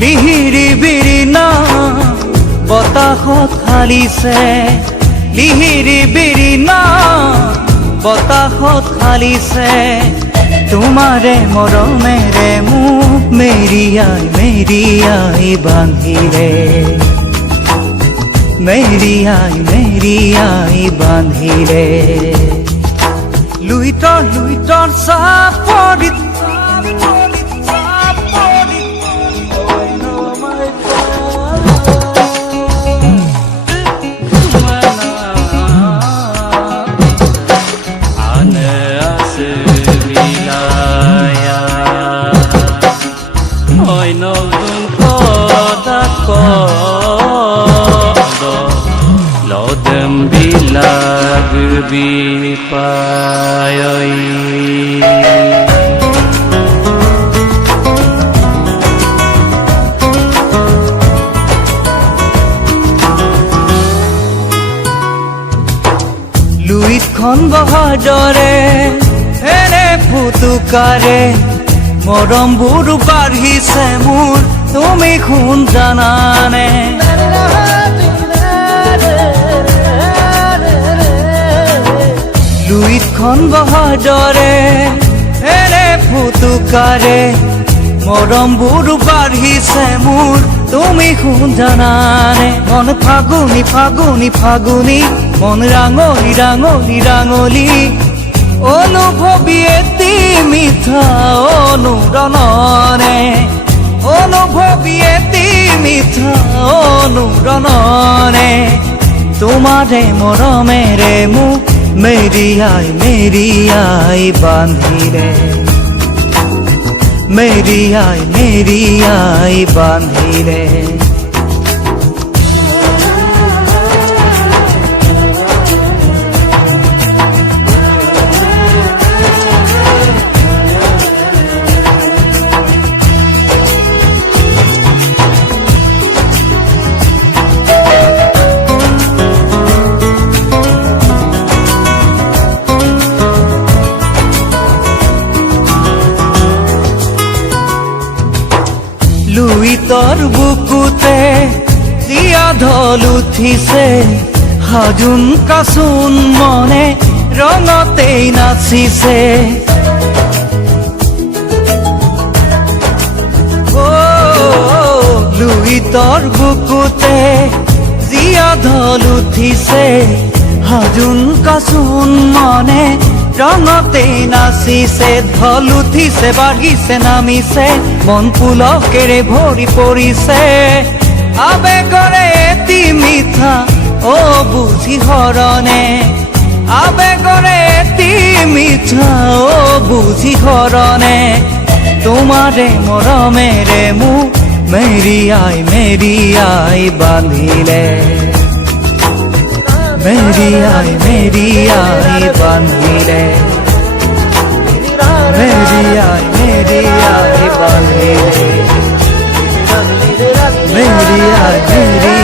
লিহিৰি বিৰিণা বতাহত হালিছে, লিহিৰি বিৰিণা বতাহত হালিছে, তোমাৰে মৰমেৰে মোক মেৰিয়াই মেৰিয়াই বান্ধিলে, মেৰিয়াই মেৰিয়াই বান্ধিলে। লুইতৰ লুইতৰ চাপৰিত bilag bipayay লুইতখন বহাৰ দৰে এনে ফুটুকাৰে মৰমবোৰ বাঢ়িছে মোৰ, তুমি কোন জানানে? লুইতখন বহাৰ দৰে এনে ফুটুকাৰে মৰমবোৰ বাঢ়িছে মোৰ, তুমি কোন জানানে? মন ফাগুনি ফাগুনি ফাগুনি, মন ৰাঙলি ৰাঙলি ৰাঙলি, অনুভৱী এটি মিঠা অনুৰণনে, অনুভৱী এটি মিঠা অনুৰণনে, তোমাৰে মৰমেৰে মোক মেৰিয়াই মেৰিয়াই বান্ধিলে, মেৰিয়াই মেৰিয়াই বান্ধিলে। লুইতৰ বুকুতে দিয়া ঢল উঠিছে, হাজোন কাচোন মনে ৰঙতেই নাচিছে, লুইতৰ বুকুতে দিয়া ঢল উঠিছে, হাজোন কাচোন মনে ৰঙতেই নাচিছে, ঢল উঠিছে বাঢ়িছে নামিছে, মন পুলকেৰে ভৰি পৰিছে, আবেগৰে এটি মিঠা অ বুঝি হৰণে, আবেগৰে এটি মিঠা অ বুঝি হৰণে, তোমাৰে মৰমেৰে মোক মেৰিয়াই মেৰিয়াই বান্ধিলে, মেৰিয়াই মেৰিয়াই বান্ধিলে, মেরিয়াই মেরিয়াই বান্ধিলে, মেরিয়াই মেরিয়াই